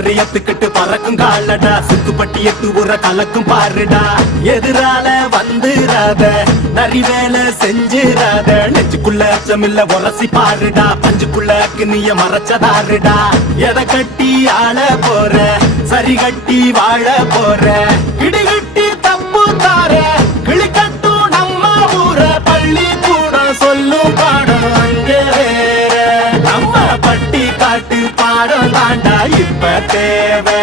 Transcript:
சரியத்துக்கிட்டு பறக்கும் காலடா சுத்துப்பட்டி எட்டு ஊற கலக்கும் பாருடா எதிரால வந்துராத நரி வேலை செஞ்சிராத நெஞ்சுக்குள்ள அச்சமில்ல உரசி பாருடா பஞ்சுக்குள்ள கிணிய மறைச்சதாருடா எதை கட்டி ஆள போற சரி கட்டி வாழ போற இடிகட்டி தப்பு தார கிளிக்கட்டும் நம்ம ஊர பள்ளி கூட சொல்லும் பாடம் அங்கே வேற நம்ம பட்டி காட்டு பாடம் தாண்டா இப்ப தேவை